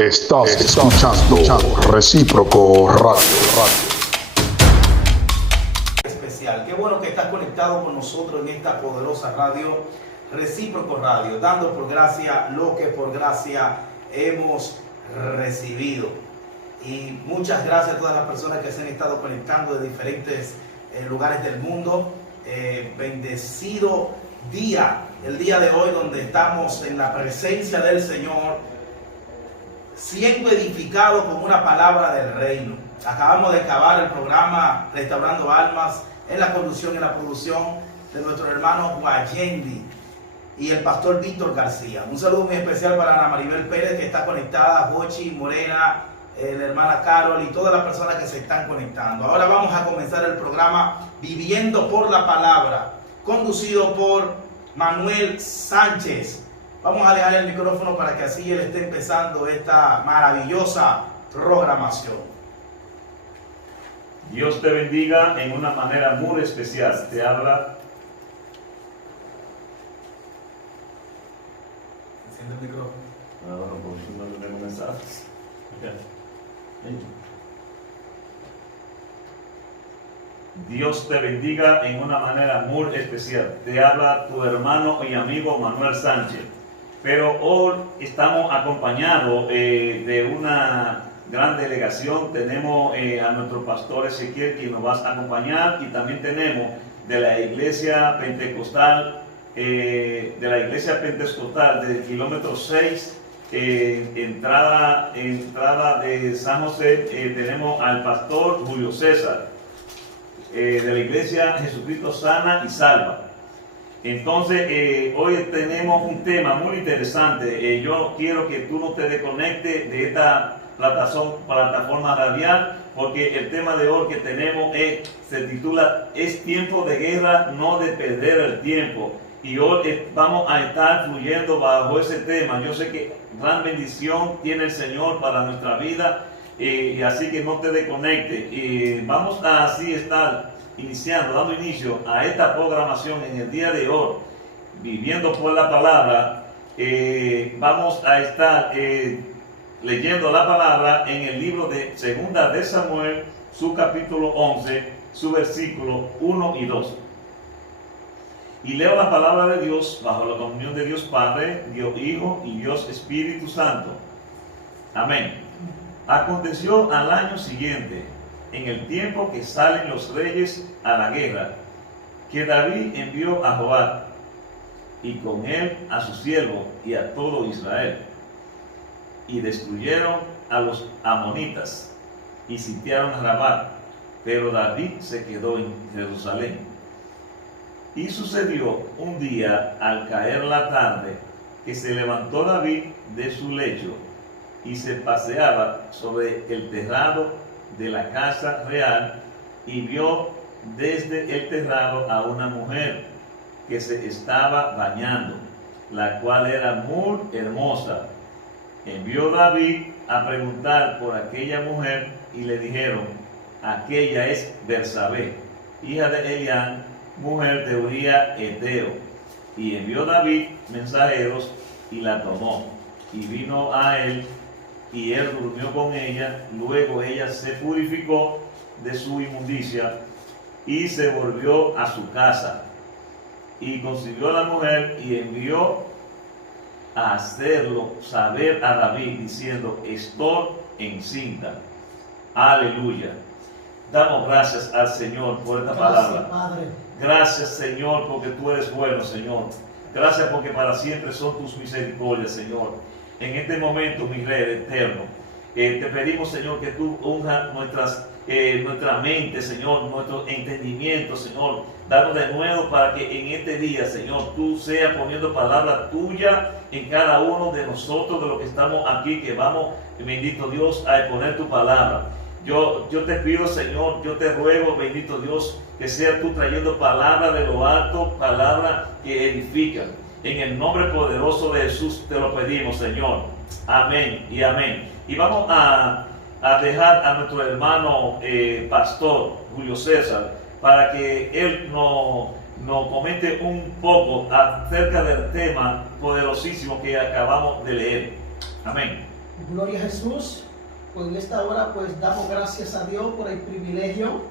Estás escuchando Recíproco Radio. Especial. Qué bueno que estás conectado con nosotros en esta poderosa radio, Recíproco Radio, dando por gracia lo que por gracia hemos recibido. Y muchas gracias a todas las personas que se han estado conectando de diferentes lugares del mundo. Bendecido día, el día de hoy, donde estamos en la presencia del Señor, siendo edificado con una palabra del reino. Acabamos de acabar el programa Restaurando Almas en la conducción y en la producción de nuestro hermano Guayendi y el pastor Víctor García. Un saludo muy especial para Ana Maribel Pérez, que está conectada, Jochi Morena, la hermana Carol y todas las personas que se están conectando. Ahora vamos a comenzar el programa Viviendo por la Palabra, conducido por Manuel Sánchez. Vamos a dejar el micrófono para que así él esté empezando esta maravillosa programación. Dios te bendiga en una manera muy especial. Te habla. Enciende el micrófono. No tengo mensajes. Dios te bendiga en una manera muy especial. Te habla tu hermano y amigo Manuel Sánchez. Pero hoy estamos acompañados de una gran delegación. Tenemos a nuestro pastor Ezequiel, quien nos va a acompañar, y también tenemos de la iglesia pentecostal, del kilómetro 6, entrada de San José. Tenemos al pastor Julio César, de la iglesia Jesucristo Sana y Salva. Entonces, hoy tenemos un tema muy interesante. Yo quiero que tú no te desconectes de esta plataforma radial, porque el tema de hoy que tenemos se titula "Es tiempo de guerra, no de perder el tiempo". Y hoy vamos a estar fluyendo bajo ese tema. Yo sé que gran bendición tiene el Señor para nuestra vida, y así que no te desconectes. Vamos a así estar dando inicio a esta programación en el día de hoy, viviendo por la palabra. Vamos a estar leyendo la palabra en el libro de Segunda de Samuel, su capítulo 11, su versículo 1 y 2. Y leo la palabra de Dios bajo la comunión de Dios Padre, Dios Hijo y Dios Espíritu Santo. Amén. Aconteció al año siguiente, en el tiempo que salen los reyes a la guerra, que David envió a Joab, y con él a su siervo y a todo Israel, y destruyeron a los amonitas, y sitiaron a Rabá, pero David se quedó en Jerusalén. Y sucedió un día, al caer la tarde, que se levantó David de su lecho, y se paseaba sobre el terrado de la casa real, y vio desde el terrado a una mujer que se estaba bañando, la cual era muy hermosa. Envió David a preguntar por aquella mujer, y le dijeron: aquella es Bersabé, hija de Elián, mujer de Uría Eteo. Y envió David mensajeros, y la tomó, y vino a él, y él durmió con ella. Luego ella se purificó de su inmundicia y se volvió a su casa. Y concibió la mujer, y envió a hacerlo saber a David, diciendo: estoy encinta. Aleluya. Damos gracias al Señor por esta palabra. Padre. Gracias, Señor, porque tú eres bueno, Señor. Gracias porque para siempre son tus misericordias, Señor. En este momento, mi Rey eterno, te pedimos, Señor, que tú unjas nuestra mente, Señor, nuestro entendimiento, Señor. Danos de nuevo para que en este día, Señor, tú seas poniendo palabra tuya en cada uno de nosotros, de los que estamos aquí, que vamos, bendito Dios, a exponer tu palabra. Yo te pido, Señor, yo te ruego, bendito Dios, que seas tú trayendo palabra de lo alto, palabra que edifica. En el nombre poderoso de Jesús te lo pedimos, Señor. Amén y amén. Y vamos a dejar a nuestro hermano pastor Julio César para que él nos comente un poco acerca del tema poderosísimo que acabamos de leer. Amén. Gloria a Jesús. Pues en esta hora pues damos gracias a Dios por el privilegio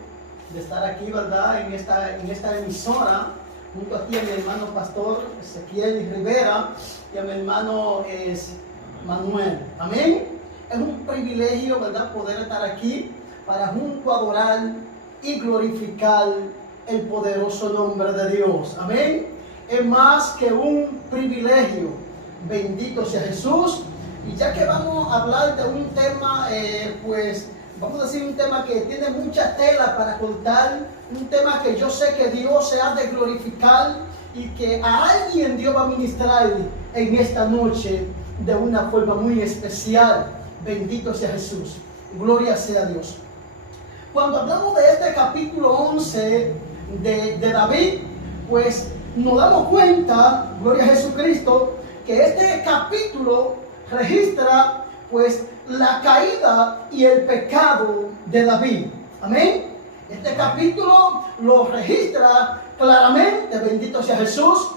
de estar aquí, ¿verdad? En esta emisora, junto aquí a mi hermano pastor Ezequiel Rivera y a mi hermano Manuel. Amén. Es un privilegio, ¿verdad?, poder estar aquí para junto adorar y glorificar el poderoso nombre de Dios. Amén. Es más que un privilegio. Bendito sea Jesús. Y ya que vamos a hablar de un tema, pues vamos a decir un tema que tiene mucha tela para cortar, un tema que yo sé que Dios se ha de glorificar y que a alguien Dios va a ministrar en esta noche de una forma muy especial. Bendito sea Jesús. Gloria sea a Dios. Cuando hablamos de este capítulo 11 de David, pues nos damos cuenta, gloria a Jesucristo, que este capítulo registra pues la caída y el pecado de David. Amén. Este capítulo lo registra claramente, bendito sea Jesús.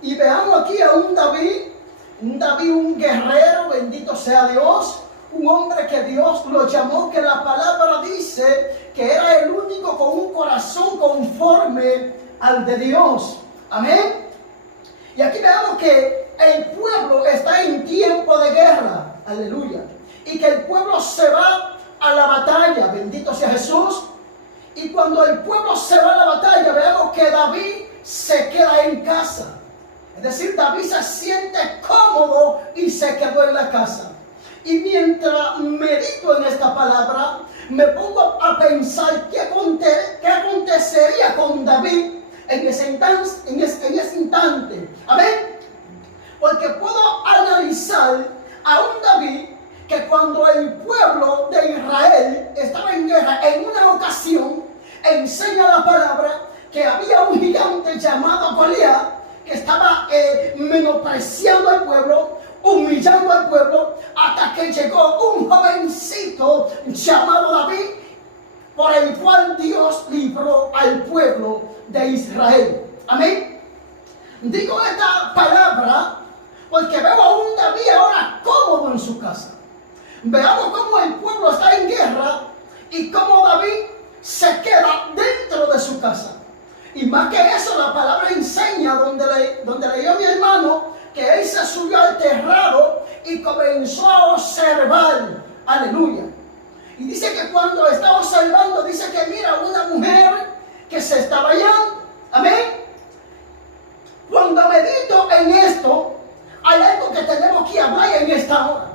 Y veamos aquí a un David, un guerrero, bendito sea Dios, un hombre que Dios lo llamó, que la palabra dice que era el único con un corazón conforme al de Dios. Amén. Y aquí veamos que el pueblo está en tiempo de guerra, aleluya, y que el pueblo se va a la batalla, bendito sea Jesús. Y cuando el pueblo se va a la batalla, veamos que David se queda en casa, es decir, David se siente cómodo y se quedó en la casa. Y mientras medito en esta palabra, me pongo a pensar qué acontecería con David en ese instante. Amén. Porque puedo analizar a un David que cuando el pueblo de Israel estaba en guerra, en una ocasión, enseña la palabra que había un gigante llamado Goliat que estaba menospreciando al pueblo, humillando al pueblo, hasta que llegó un jovencito llamado David, por el cual Dios libró al pueblo de Israel. Amén. Digo esta palabra porque veo a un David ahora cómodo en su casa. Veamos cómo el pueblo está en guerra y cómo David se queda dentro de su casa. Y más que eso, la palabra enseña, donde leyó mi hermano, que él se subió al terrado y comenzó a observar. Aleluya. Y dice que cuando está observando, dice que mira una mujer que se está bañando. Amén. Cuando medito en esto, hay algo que tenemos que hablar en esta hora.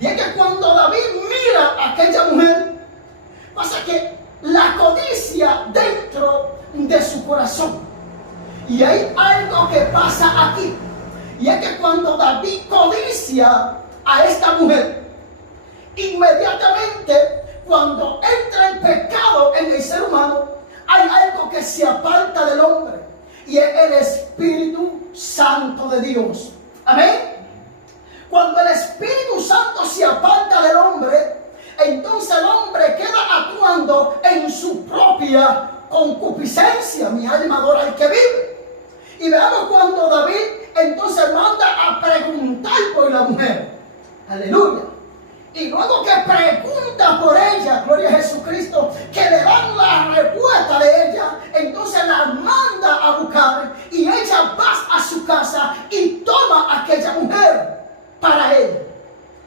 Y es que cuando David mira a aquella mujer, pasa que la codicia dentro de su corazón. Y hay algo que pasa aquí. Y es que cuando David codicia a esta mujer, inmediatamente cuando entra el pecado en el ser humano, hay algo que se aparta del hombre. Y es el Espíritu Santo de Dios. Amén. Cuando el Espíritu Santo se aparta del hombre, entonces el hombre queda actuando en su propia concupiscencia. Mi alma adora al que vive. Y veamos cuando David entonces manda a preguntar por la mujer. Aleluya. Y luego que pregunta por ella, gloria a Jesucristo, que le dan la respuesta de ella, entonces la manda a buscar y ella va a su casa y toma a aquella mujer para él.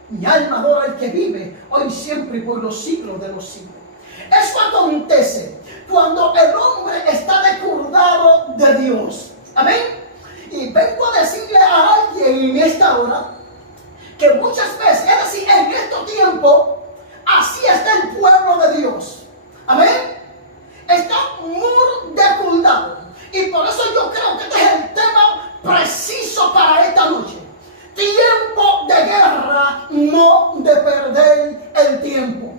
Mi alma adora al que vive, hoy, siempre y por los siglos de los siglos. Eso acontece cuando el hombre está descuidado de Dios. Amén. Y vengo a decirle a alguien en esta hora que muchas veces, es decir, en estos tiempos, así está el pueblo de Dios. Amén. Está muy descuidado. Y por eso yo creo que este es el tema preciso para esta noche. Tiempo de guerra, no de perder el tiempo.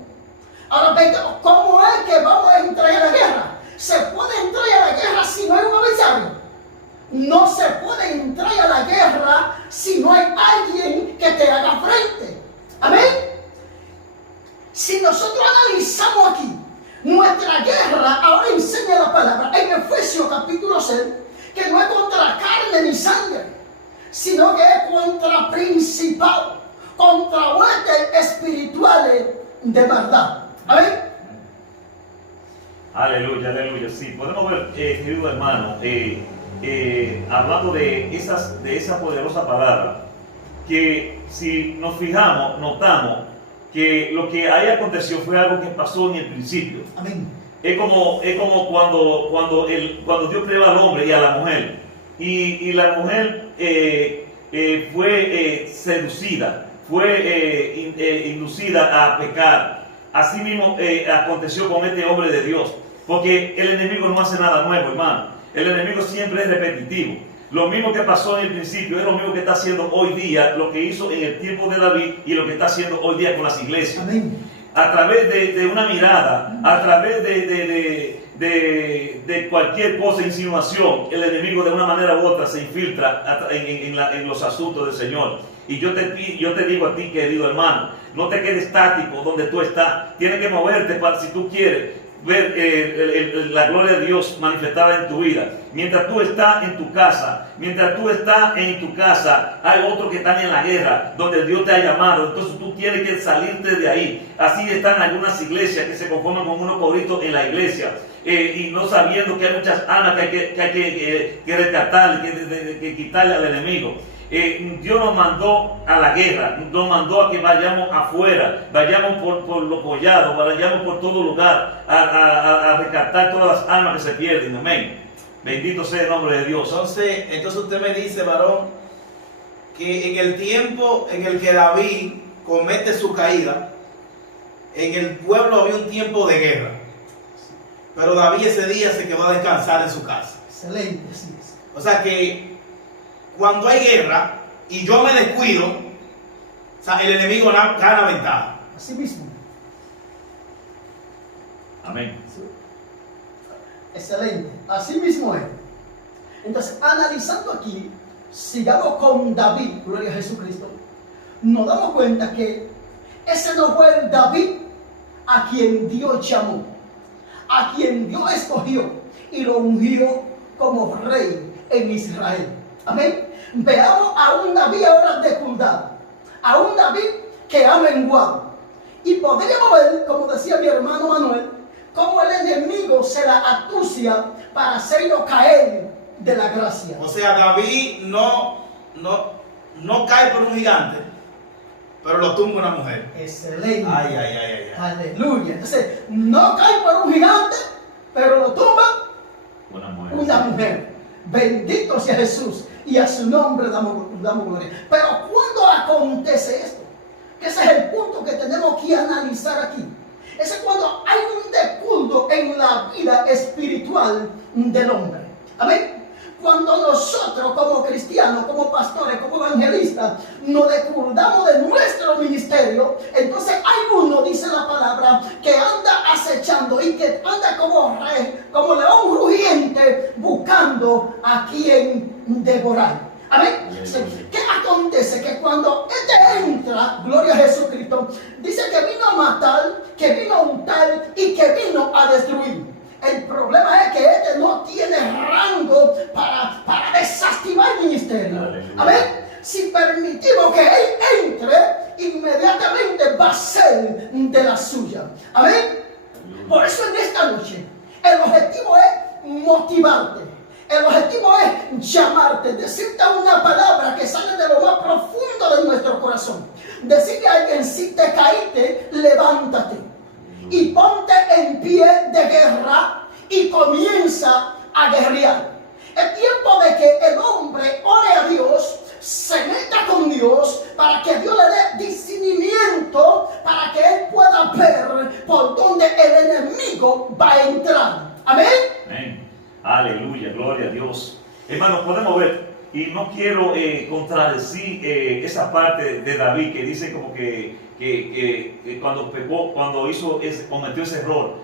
Ahora veamos cómo es que vamos a entrar a la guerra. ¿Se puede entrar a la guerra si no hay un adversario? No se puede entrar a la guerra si no hay alguien que te haga frente. Amén. Si nosotros analizamos aquí nuestra guerra, ahora enseña la palabra en Efesios capítulo 6, que no es contra carne ni sangre, sino que es contra principado, contra huestes espirituales de verdad. Amén. Aleluya, aleluya. Sí, podemos ver, querido hermano, hablando de esa poderosa palabra, que si nos fijamos, notamos que lo que ahí aconteció fue algo que pasó en el principio. Amén. Es como cuando Dios creó al hombre y a la mujer, y la mujer fue seducida, fue inducida a pecar. Así mismo aconteció con este hombre de Dios, porque el enemigo no hace nada nuevo, hermano. El enemigo siempre es repetitivo. Lo mismo que pasó en el principio es lo mismo que está haciendo hoy día, lo que hizo en el tiempo de David y lo que está haciendo hoy día con las iglesias. Amén. A través de una mirada, a través de cualquier cosa, insinuación, el enemigo de una manera u otra se infiltra en los asuntos del Señor. Y yo te digo a ti, querido hermano, no te quedes estático donde tú estás. Tienes que moverte si tú quieres ver la gloria de Dios manifestada en tu vida. Mientras tú estás en tu casa, hay otros que están en la guerra, donde Dios te ha llamado. Entonces tú tienes que salirte de ahí. Así están algunas iglesias que se conforman con unos coditos en la iglesia, y no sabiendo que hay muchas almas que hay que rescatar, que quitarle al enemigo. Dios nos mandó a la guerra, nos mandó a que vayamos afuera, vayamos por los collados, vayamos por todo lugar a rescatar todas las almas que se pierden. Amén. Bendito sea el nombre de Dios. Entonces usted me dice, varón, que en el tiempo en el que David comete su caída, en el pueblo había un tiempo de guerra, pero David ese día se quedó a descansar en su casa. Excelente, así es. O sea que cuando hay guerra y yo me descuido, o sea, el enemigo gana ventaja. Así mismo. Amén. Sí. Excelente. Así mismo es. Entonces, analizando aquí, sigamos con David, gloria a Jesucristo, nos damos cuenta que ese no fue el David a quien Dios llamó, a quien Dios escogió y lo ungió como rey en Israel. Amén. Veamos a un David ahora descuidado, a un David que ha menguado. Y podríamos ver, como decía mi hermano Manuel, cómo el enemigo se la astucia para hacerlo caer de la gracia. O sea, David no cae por un gigante, pero lo tumba una mujer. Excelente. Ay. Aleluya. Entonces, no cae por un gigante, pero lo tumba una mujer. Bendito sea Jesús, y a su nombre damos gloria. Pero ¿cuándo acontece esto? Que ese es el punto que tenemos que analizar aquí. Ese es cuando hay un descuido en la vida espiritual del hombre. Amén. Cuando nosotros como cristianos, como pastores, como evangelistas, nos descuidamos de nuestro ministerio, entonces hay uno, dice la palabra, que anda acechando y que anda como león rugiente buscando a quien devorar. Amén. ¿Qué acontece? Que cuando este entra, gloria a Jesucristo, dice que vino a matar, que vino a untar y que vino a destruir. El problema es que este no tiene rango para desactivar el ministerio. Amén. Si permitimos que él entre, inmediatamente va a ser de la suya. Amén. Por eso en esta noche, el objetivo es motivarte. El objetivo es llamarte, decirte una palabra que sale de lo más profundo de nuestro corazón. Decirle a alguien, si te caíste, levántate y ponte en pie de guerra y comienza a guerrear. Es tiempo de que el hombre ore a Dios, se meta con Dios, para que Dios le dé discernimiento, para que él pueda ver por dónde el enemigo va a entrar. Amén. Amén. Aleluya, gloria a Dios. Hermanos, podemos ver, y no quiero contradecir esa parte de David que dice como que cuando pecó, cuando cometió ese error,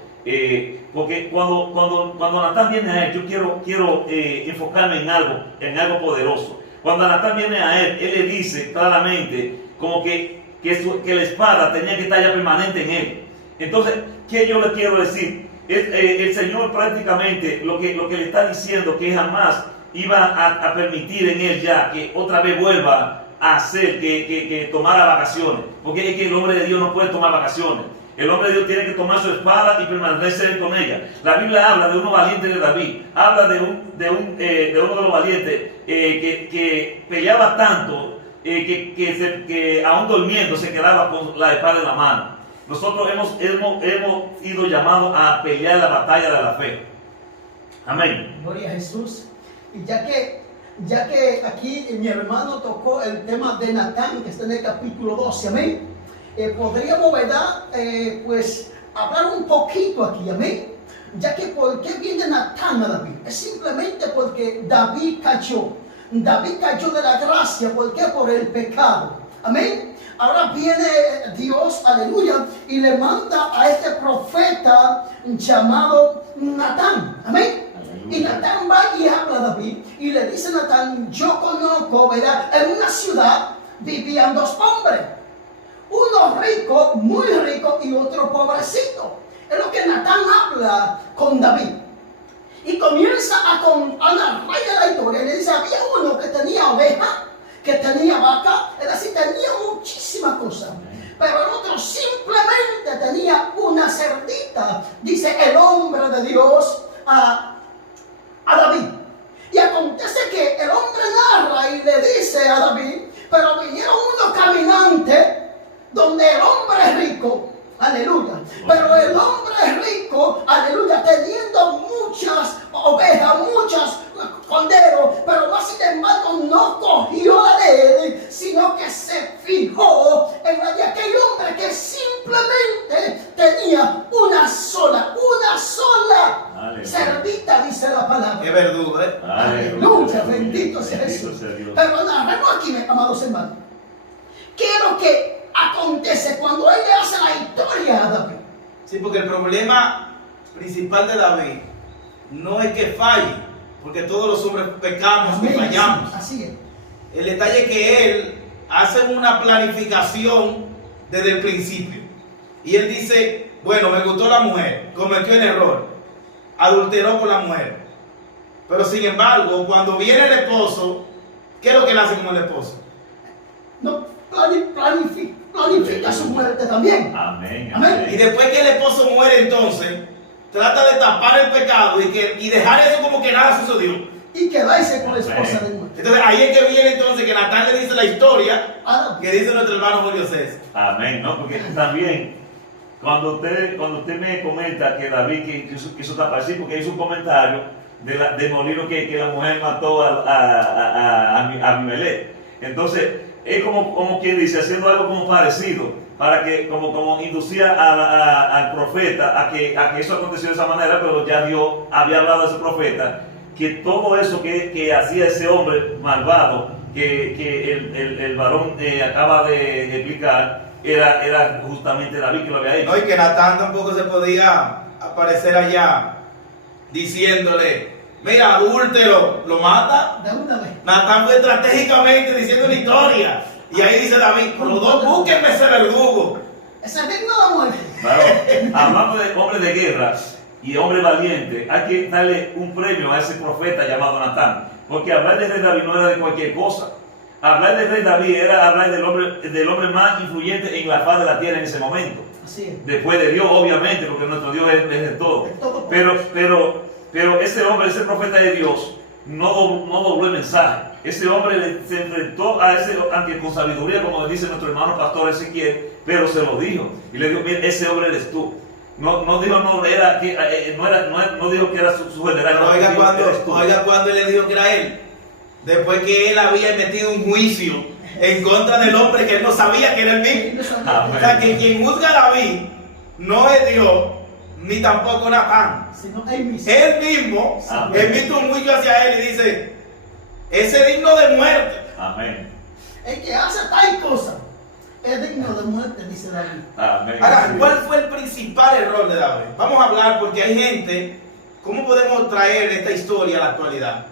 porque cuando Natán viene a él, yo quiero enfocarme en algo poderoso. Cuando Natán viene a él le dice claramente como que la espada tenía que estar ya permanente en él. Entonces, ¿qué yo le quiero decir? El Señor prácticamente lo que le está diciendo que jamás iba a permitir en él ya que otra vez vuelva hacer que tomara vacaciones, porque es que el hombre de Dios no puede tomar vacaciones. El hombre de Dios tiene que tomar su espada y permanecer con ella. La Biblia habla de uno valiente de David, habla de uno de los valientes que peleaba tanto que aún durmiendo se quedaba con la espada en la mano. Nosotros hemos sido llamados a pelear la batalla de la fe. Amén. Gloria a Jesús. Y ya que aquí mi hermano tocó el tema de Natán, que está en el capítulo 12, amén. Podríamos, ¿verdad? Pues hablar un poquito aquí, amén. Ya que ¿por qué viene Natán a David? Es simplemente porque David cayó. David cayó de la gracia. ¿Por qué? Por el pecado. Amén. Ahora viene Dios, aleluya, y le manda a este profeta llamado Natán. Amén. Y Natán va y habla a David y le dice a Natán: yo conozco, ¿verdad? En una ciudad vivían dos hombres. Uno rico, muy rico, y otro pobrecito. Es lo que Natán habla con David. Y comienza a narrar la historia. Y le dice: había uno que tenía oveja, que tenía vaca, es decir, tenía muchísimas cosas. Pero el otro simplemente tenía una cerdita, dice el hombre de Dios a David. Y acontece que el hombre narra y le dice a David: pero vinieron unos caminantes donde el hombre rico, aleluya, pero el hombre rico, aleluya, teniendo muchas ovejas, muchos corderos, pero más sin embargo no cogió la de él, sino que se fijó en la de aquel hombre que simplemente tenía una sola cerdita, dice la palabra. Qué verdugo, ¿eh? Aleluya, bendito sea Jesús. Pero narremos aquí, amados hermanos, ¿qué es lo que acontece cuando él le hace la historia a David? Sí, porque el problema principal de David no es que falle, porque todos los hombres pecamos y fallamos. Así es. El detalle es que él hace una planificación desde el principio. Y él dice: bueno, me gustó la mujer, cometió el error, adulteró con la mujer. Pero sin embargo, cuando viene el esposo, ¿qué es lo que él hace con el esposo? No, planifica su muerte también. Amén. Amén. Y después que el esposo muere, entonces trata de tapar el pecado y dejar eso como que nada sucedió. Y quedarse con la esposa de muerte. Entonces ahí es que viene entonces que Natán le dice la historia Ahora, que dice nuestro hermano Julio César. Amén. No, porque también cuando usted me comenta que David quiso tapar, sí, porque hizo un comentario de molino que la mujer mató a Abimelech. Entonces es como quien dice, haciendo algo como parecido, para que como inducía al profeta a que eso aconteció de esa manera, pero ya Dios había hablado a ese profeta que todo eso que hacía ese hombre malvado que el varón acaba de explicar era justamente David que lo había hecho. No, y que Natán tampoco se podía aparecer allá diciéndole: mira, adúltero, lo mata. de una vez. Natán fue estratégicamente diciendo la historia. Y ahí dice David: por los dos, búsquenme ese verdugo. Ese es digno de muerte. Claro, hablando de hombre de guerra y hombre valiente, hay que darle un premio a ese profeta llamado Natán, porque hablar de rey David no era de cualquier cosa. Hablar de rey David era hablar del hombre más influyente en la faz de la tierra en ese momento. Así es. Después de Dios, obviamente, porque nuestro Dios es de todo. Es todo. Pero ese hombre, ese profeta de Dios, no dobló el mensaje. Ese hombre se enfrentó a ese ángel con sabiduría, como dice nuestro hermano pastor Ezequiel, pero se lo dijo. Y le dijo: mira, ese hombre eres tú. No dijo no dijo que era su general. Pero oiga cuando él le dijo que era él. Después que él había metido un juicio en contra del hombre que él no sabía que era el mismo. O sea, que quien juzga a David no es Dios, ni tampoco Natán. Sino él mismo. Él mismo emite un juicio hacia él y dice: ese es digno de muerte. Amén. El que hace tal cosa es digno de muerte, dice David. Amén. Ahora, ¿cuál fue el principal error de David? Vamos a hablar, porque hay gente. ¿Cómo podemos traer esta historia a la actualidad?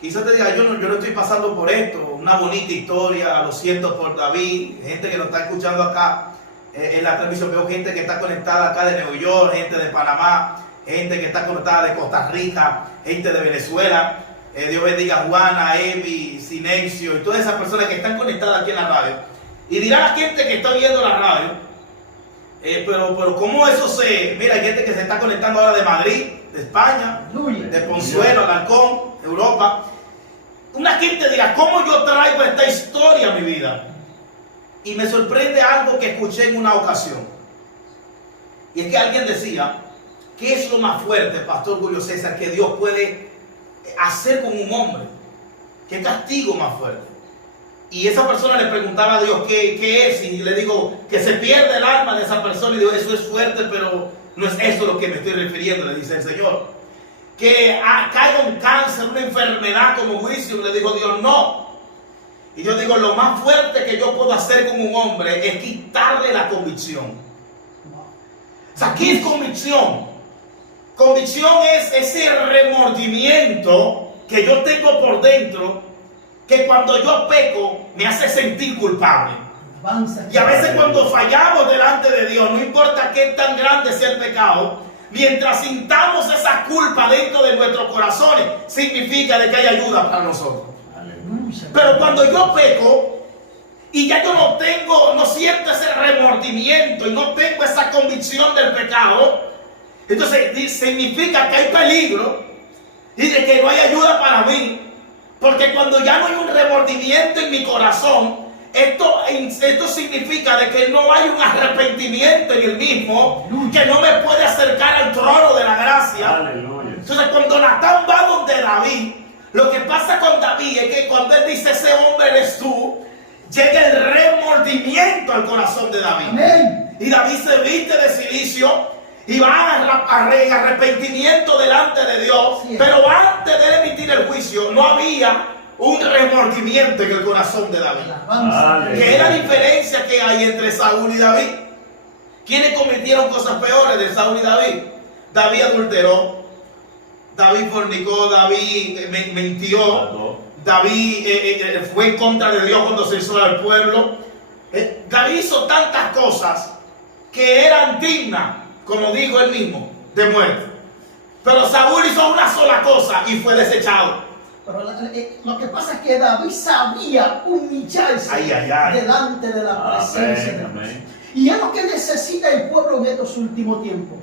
Quizás te diga: yo no estoy pasando por esto, una bonita historia, lo siento por David. Gente que nos está escuchando acá en la transmisión, veo gente que está conectada acá de Nueva York, gente de Panamá, gente que está conectada de Costa Rica, gente de Venezuela. Dios bendiga a Juana, Evi, Silencio y todas esas personas que están conectadas aquí en la radio. Y dirá la gente que está oyendo la radio, pero ¿cómo eso se...? Mira, hay gente que se está conectando ahora de Madrid, de España, de Ponzuelo, Alarcón, Europa. Una gente dirá, ¿cómo yo traigo esta historia a mi vida? Y me sorprende algo que escuché en una ocasión. Y es que alguien decía, ¿qué es lo más fuerte, Pastor Julio César, que Dios puede hacer con un hombre? ¿Qué castigo más fuerte? Y esa persona le preguntaba a Dios qué es, y le digo que se pierde el alma de esa persona, y digo, eso es fuerte, pero no es eso lo que me estoy refiriendo, le dice el Señor. Que caiga un cáncer, una enfermedad como juicio, le digo Dios, no. Y yo digo, lo más fuerte que yo puedo hacer con un hombre es quitarle la convicción. O sea, ¿qué es convicción? Convicción es ese remordimiento que yo tengo por dentro, que cuando yo peco me hace sentir culpable. Y a veces cuando fallamos delante de Dios, no importa qué tan grande sea el pecado, mientras sintamos esa culpa dentro de nuestros corazones, significa de que hay ayuda para nosotros. Pero cuando yo peco y ya yo no siento ese remordimiento y no tengo esa convicción del pecado, entonces significa que hay peligro y de que no hay ayuda para mí. Porque cuando ya no hay un remordimiento en mi corazón, esto significa de que no hay un arrepentimiento en el mismo, que no me puede acercar al trono de la gracia. Aleluya. Entonces cuando Natán va donde David, lo que pasa con David es que cuando él dice ese hombre eres tú, llega el remordimiento al corazón de David. Amén. Y David se viste de cilicio y va a arrepentimiento delante de Dios. Sí. Pero antes de emitir el juicio no había un remordimiento en el corazón de David. Que es la diferencia que hay entre Saúl y David. ¿Quiénes cometieron cosas peores de Saúl y David? David adulteró, David fornicó, David mintió, David fue en contra de Dios cuando se hizo al pueblo. David hizo tantas cosas que eran dignas, como dijo él mismo, de muerte. Pero Saúl hizo una sola cosa y fue desechado. Pero lo que pasa es que David sabía humillarse delante de la presencia de Dios. Y es lo que necesita el pueblo en estos últimos tiempos.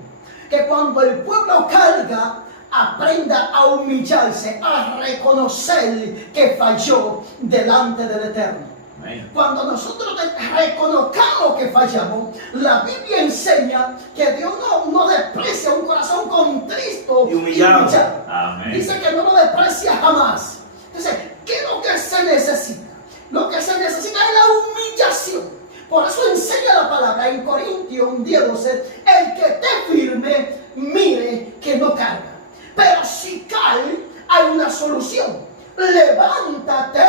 Que cuando el pueblo caiga, aprenda a humillarse, a reconocer que falló delante del Eterno. Cuando nosotros reconozcamos que fallamos, la Biblia enseña que Dios no desprecia un corazón contristo y humillado. Dice que no lo desprecia jamás. Entonces, ¿qué es lo que se necesita? Lo que se necesita es la humillación. Por eso enseña la palabra en Corintios 10:12, el que esté firme, mire que no carga. Pero si cae, hay una solución. Levántate,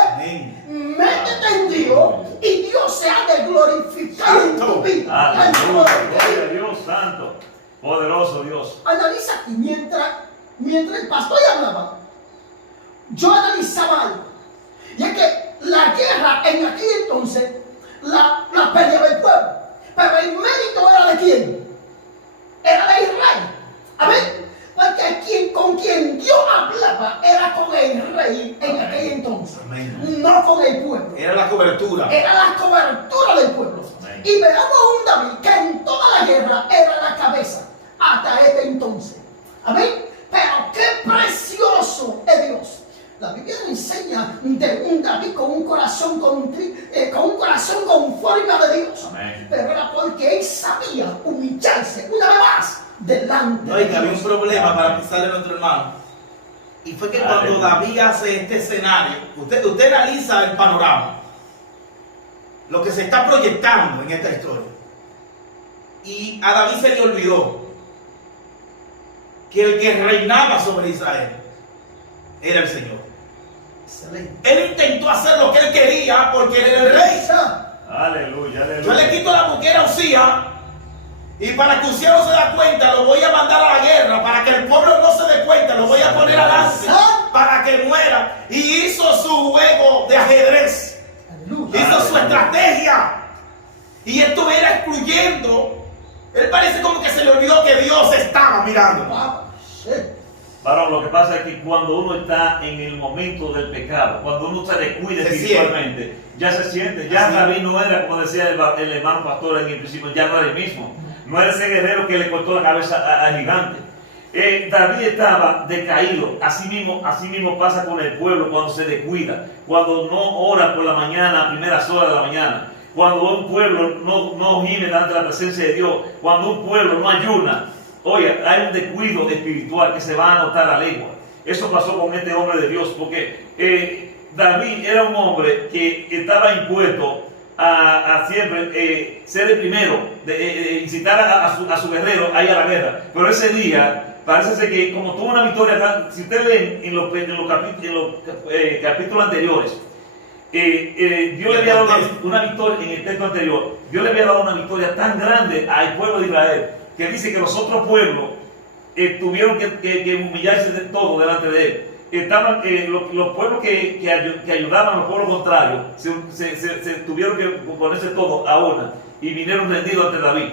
métete en Dios y Dios se ha de glorificar en tu vida. Aleluya, gloria a Dios santo, poderoso Dios. Analiza aquí, mientras el pastor hablaba, yo analizaba algo. Y es que la guerra en aquel entonces la peleaba el pueblo. Pero el mérito era de quién? Era de Israel. Amén. Porque con quien Dios hablaba era con el rey en aquel entonces. Amén. No con el pueblo. Era la cobertura. Era la cobertura del pueblo. Amén. Y veamos a un David que en toda la guerra era la cabeza hasta este entonces. Amén. Pero qué precioso es Dios. La Biblia enseña de un David con un corazón conforme a de Dios. Amén. Pero era porque él sabía humillarse una vez más delante de Dios. Que había un problema para pisarle a nuestro hermano. Y fue que cuando David hace este escenario, usted analiza el panorama, lo que se está proyectando en esta historia. Y a David se le olvidó que el que reinaba sobre Israel era el Señor. Excelente. Él intentó hacer lo que él quería porque él era el rey. Aleluya, aleluya. Yo le quito la buquera a Usía, y para que Usía no se da cuenta, lo voy a mandar a la guerra. Para que el pueblo no se dé cuenta, lo voy a poner adelante para que muera. Y hizo su juego de ajedrez. Hizo su estrategia. Y esto era excluyendo. Él parece como que se le olvidó que Dios estaba mirando. Varón, lo que pasa es que cuando uno está en el momento del pecado, cuando uno se descuida Se espiritualmente, ya se siente. Ya Así. David no era, como decía el hermano pastor en el principio, ya no era el mismo. No era ese guerrero que le cortó la cabeza al gigante. David estaba decaído. Así mismo pasa con el pueblo cuando se descuida, cuando no ora por la mañana, a primeras horas de la mañana, cuando un pueblo no gime delante de la presencia de Dios, cuando un pueblo no ayuna. Oye, hay un descuido espiritual que se va a notar a legua. Eso pasó con este hombre de Dios, porque David era un hombre que estaba impuesto a siempre ser el primero, incitar a su guerrero a ir a la guerra. Pero ese día, parece ser que como tuvo una victoria, si usted lee en los capítulos anteriores, Dios le había dado una victoria, en el texto anterior, Dios le había dado una victoria tan grande al pueblo de Israel, que dice que los otros pueblos tuvieron que humillarse de todo delante de él. Estaban los pueblos que ayudaban a los pueblos contrarios, se tuvieron que ponerse todo a una y vinieron rendidos ante David.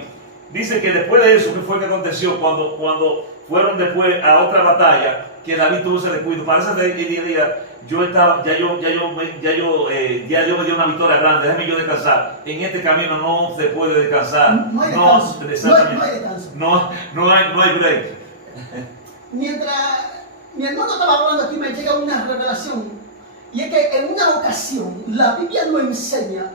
Dice que después de eso, ¿qué fue que aconteció? Cuando fueron después a otra batalla, que David tuvo ese descuido. Parece que día yo estaba, ya Dios me dio una victoria grande, déjame yo descansar. En este camino no se puede descansar. No hay descanso. Exactamente. No hay descanso. No hay break. Mientras mi hermano estaba hablando aquí, me llega una revelación. Y es que en una ocasión, la Biblia nos enseña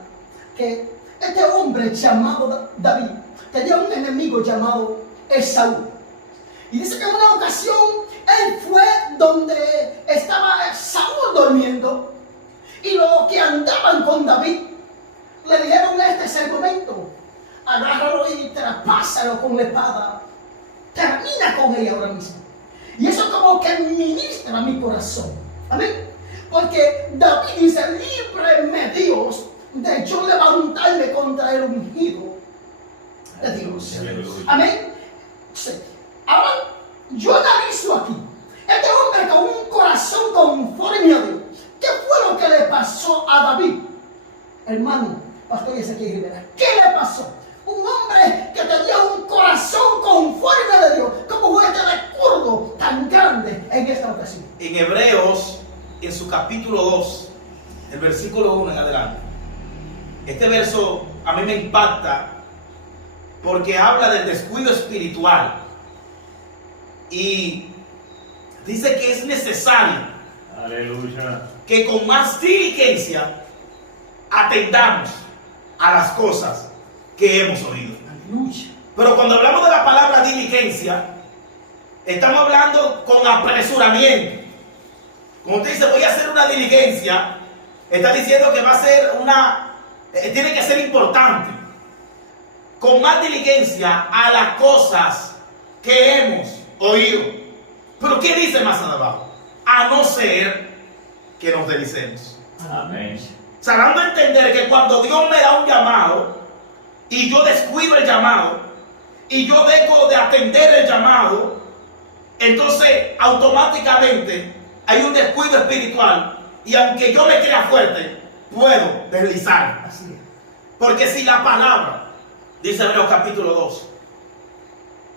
que este hombre llamado David tenía un enemigo llamado Esaú. Y dice que en una ocasión él fue donde estaba Saúl durmiendo, y los que andaban con David le dijeron: este es el momento, agárralo y traspásalo con la espada, termina con ella ahora mismo. Y eso como que ministra mi corazón, amén, porque David dice: líbreme Dios de yo levantarme contra el ungido de Dios, amén. Sí. Ahora yo analizo aquí, este hombre con un corazón conforme a Dios, ¿qué fue lo que le pasó a David? Hermano, Pastor Ezequiel Rivera, ¿qué le pasó? Un hombre que tenía un corazón conforme a Dios, ¿cómo fue este descuido tan grande en esta ocasión? En Hebreos, en su capítulo 2, el versículo 1 en adelante, este verso a mí me impacta porque habla del descuido espiritual. Y dice que es necesario, Aleluya, que con más diligencia atendamos a las cosas que hemos oído. Aleluya. Pero cuando hablamos de la palabra diligencia, estamos hablando con apresuramiento. Como usted dice, voy a hacer una diligencia, está diciendo que va a ser tiene que ser importante. Con más diligencia a las cosas que hemos oído. Pero ¿qué dice más abajo? A no ser que nos deslicemos. amén. O sea, dando a entender que cuando Dios me da un llamado y yo descuido el llamado y yo dejo de atender el llamado, entonces automáticamente hay un descuido espiritual, y aunque yo me crea fuerte, puedo deslizar. Así es. Porque si la palabra, dice Hebreos capítulo 2,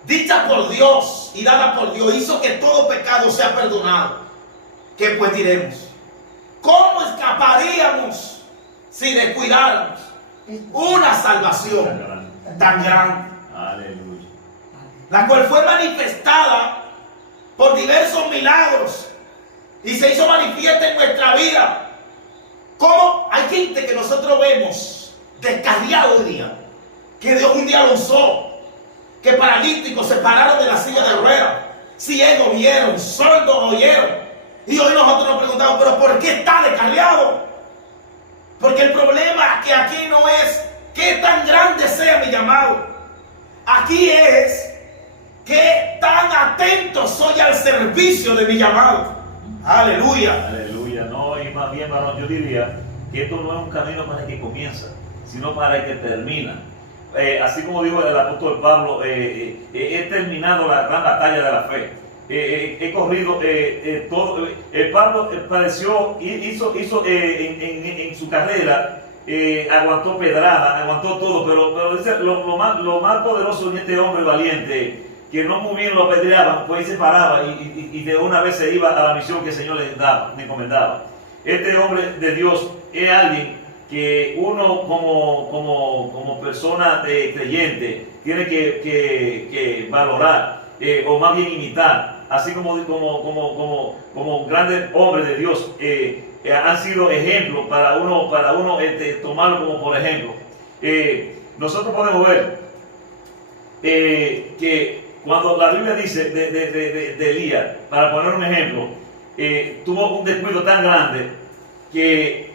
dicha por Dios y dada por Dios, hizo que todo pecado sea perdonado, ¿qué pues diremos? ¿Cómo escaparíamos si descuidáramos una salvación tan grande? Aleluya. La cual fue manifestada por diversos milagros y se hizo manifiesta en nuestra vida. ¿Cómo hay gente que nosotros vemos descarriado hoy día, que Dios un día lo usó, que paralíticos se pararon de la silla de ruedas, ciegos vieron, sordos oyeron, y hoy nosotros nos preguntamos: ¿pero por qué está descarriado? Porque el problema que aquí no es qué tan grande sea mi llamado, aquí es qué tan atento soy al servicio de mi llamado. Aleluya. Aleluya. No, y más bien, varón, yo diría que esto no es un camino para el que comienza, sino para el que termina. Así como dijo el apóstol Pablo, he terminado la gran batalla de la fe. He corrido todo. Pablo padeció, hizo en su carrera, aguantó pedrada, aguantó todo, pero dice, lo más poderoso en este hombre valiente que no muy bien lo apedreaban, pues se paraba y de una vez se iba a la misión que el Señor le encomendaba. Este hombre de Dios es alguien que uno como persona creyente tiene que valorar o más bien imitar, así como grandes hombres de Dios han sido ejemplos para uno tomarlo como por ejemplo. Nosotros podemos ver que cuando la Biblia dice de Elías, para poner un ejemplo, tuvo un descuido tan grande que,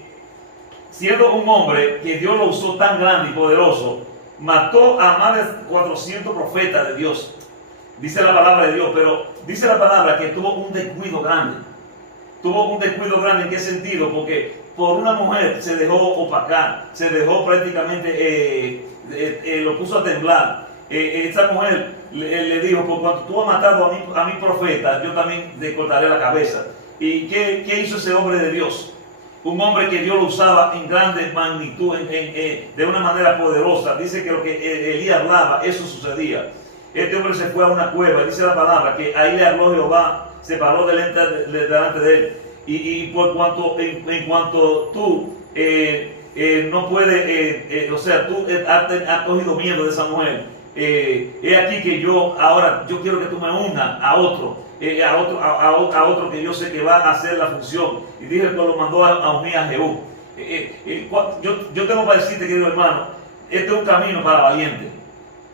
siendo un hombre que Dios lo usó tan grande y poderoso, mató a más de 400 profetas de Dios. Dice la palabra de Dios, pero dice la palabra que tuvo un descuido grande. Tuvo un descuido grande, ¿en qué sentido? Porque por una mujer se dejó opacar, se dejó prácticamente, lo puso a temblar. Esa mujer le dijo, por cuanto tú has matado a mi profeta, yo también te cortaré la cabeza. ¿Y qué hizo ese hombre de Dios? Un hombre que Dios lo usaba en grande magnitud, de una manera poderosa. Dice que lo que Elías hablaba, eso sucedía. Este hombre se fue a una cueva, dice la palabra, que ahí le habló Jehová, se paró delante de él. Y por cuanto, en cuanto tú no puedes, o sea, tú has cogido miedo de esa mujer, es aquí que yo quiero que tú me unas a otro que yo sé que va a hacer la función. Y dije que lo mandó a unir a Jehú. Yo tengo para decirte, querido hermano, este es un camino para valiente.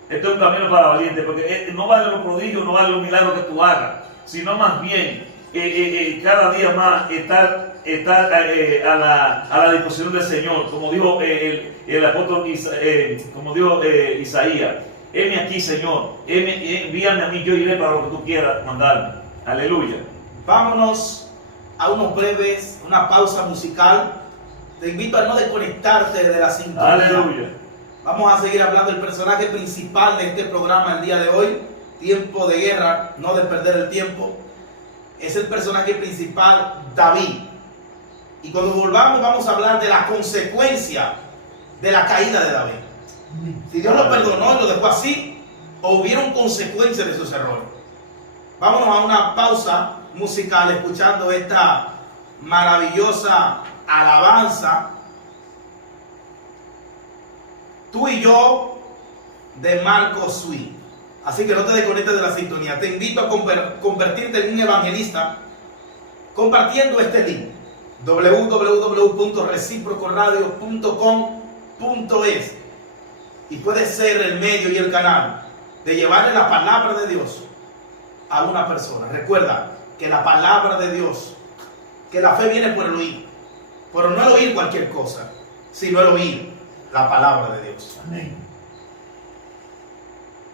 Este es un camino para valiente, porque no vale los prodigios, no vale los milagros que tú hagas, sino más bien cada día más estar a la disposición del Señor, como dijo el apóstol, como dijo Isaías. Heme aquí, Señor, envíame a mí, yo iré para lo que tú quieras mandarme. Aleluya. Vámonos a una pausa musical. Te invito a no desconectarte de la sintonía. Aleluya. Vamos a seguir hablando del personaje principal de este programa el día de hoy. Tiempo de guerra, no de perder el tiempo. Es el personaje principal, David. Y cuando volvamos vamos a hablar de la consecuencia de la caída de David. Si Dios lo perdonó y lo dejó así, o hubieron consecuencias de sus errores. Vámonos a una pausa musical escuchando esta maravillosa alabanza, Tú y yo, de Marco Sui. Así que no te desconectes de la sintonía. Te invito a convertirte en un evangelista compartiendo este link: www.reciprocoradio.com.es, y puedes ser el medio y el canal de llevarle la palabra de Dios a una persona. Recuerda que la palabra de Dios, que la fe viene por el oír, pero no el oír cualquier cosa, sino el oír la palabra de Dios. Amén.